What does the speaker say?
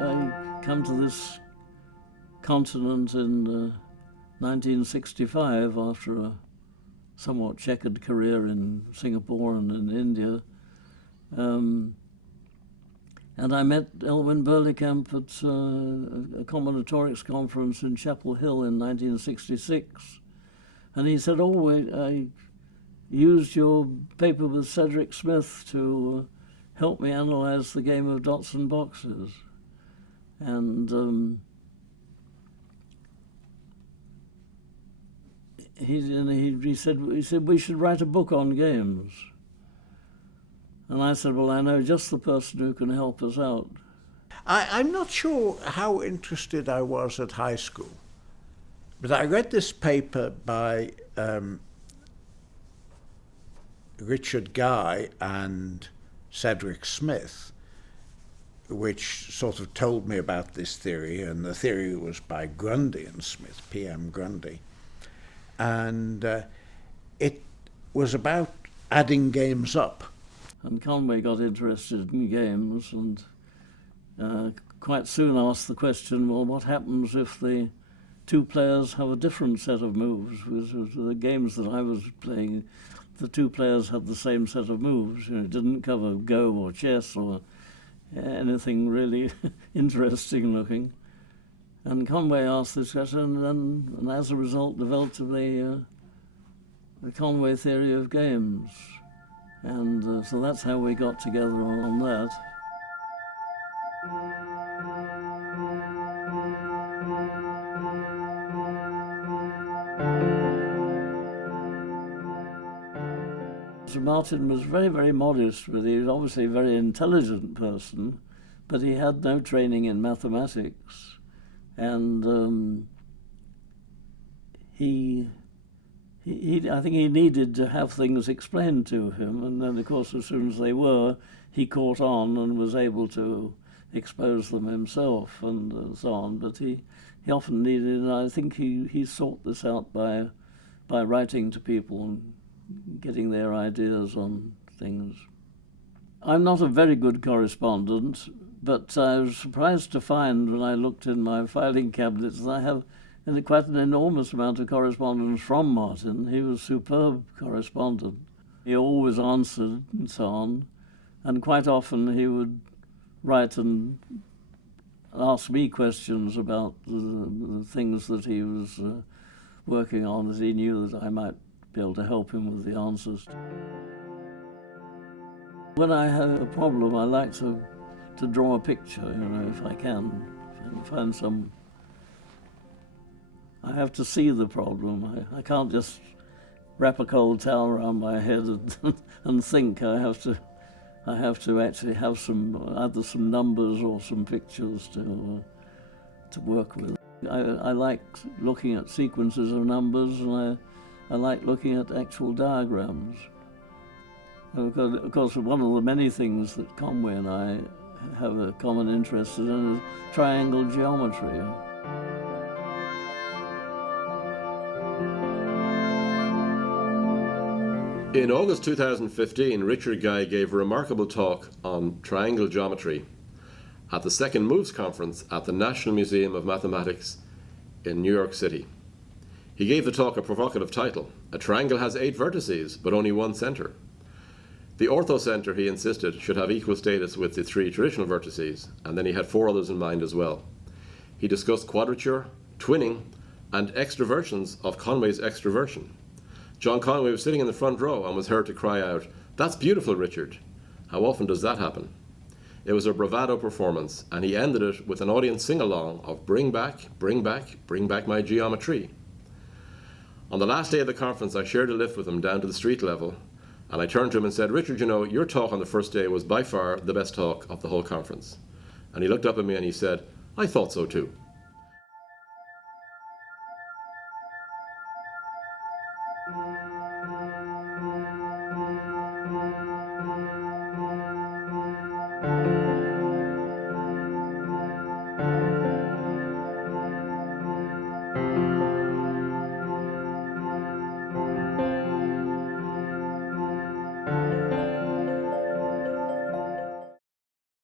I come to this continent in 1965 after a somewhat checkered career in Singapore and in India. And I met Elwyn Berlekamp at a combinatorics conference in Chapel Hill in 1966. And he said, I used your paper with Cedric Smith to help me analyze the game of dots and boxes. And he said we should write a book on games. And I said, well, I know just the person who can help us out. I'm not sure how interested I was at high school, but I read this paper by Richard Guy and Cedric Smith, which sort of told me about this theory, and the theory was by Grundy and Smith, P.M. Grundy. And it was about adding games up. And Conway got interested in games and quite soon asked the question, well, what happens if the two players have a different set of moves? Because the games that I was playing, the two players had the same set of moves. You know, it didn't cover Go or chess or anything really interesting looking. And Conway asked this question, and as a result developed the Conway theory of games. And so that's how we got together on that. Sir Martin was very, very modest, but he was obviously a very intelligent person, but he had no training in mathematics. And I think he needed to have things explained to him, and then, of course, as soon as they were, he caught on and was able to expose them himself and so on. But he often needed, and I think he sought this out by writing to people and getting their ideas on things. I'm not a very good correspondent, but I was surprised to find when I looked in my filing cabinets that I have quite an enormous amount of correspondence from Martin. He was a superb correspondent. He always answered and so on, and quite often he would write and ask me questions about the things that he was working on, that he knew that I might be able to help him with the answers. When I have a problem, I like to draw a picture, you know, if I can find some. I have to see the problem. I can't just wrap a cold towel around my head and think. I have to actually have either some numbers or some pictures to work with. I like looking at sequences of numbers, and I like looking at actual diagrams. Of course, one of the many things that Conway and I have a common interest in is triangle geometry. In August 2015, Richard Guy gave a remarkable talk on triangle geometry at the Second Moves Conference at the National Museum of Mathematics in New York City. He gave the talk a provocative title: "A triangle has 8 vertices, but only one center." The orthocenter, he insisted, should have equal status with the 3 traditional vertices, and then he had 4 others in mind as well. He discussed quadrature, twinning, and extroversions of Conway's extroversion. John Conway was sitting in the front row and was heard to cry out, "That's beautiful, Richard." How often does that happen? It was a bravado performance, and he ended it with an audience sing-along of "Bring back, bring back, bring back my geometry." On the last day of the conference, I shared a lift with him down to the street level, and I turned to him and said, "Richard, you know, your talk on the first day was by far the best talk of the whole conference." And he looked up at me and he said, "I thought so too."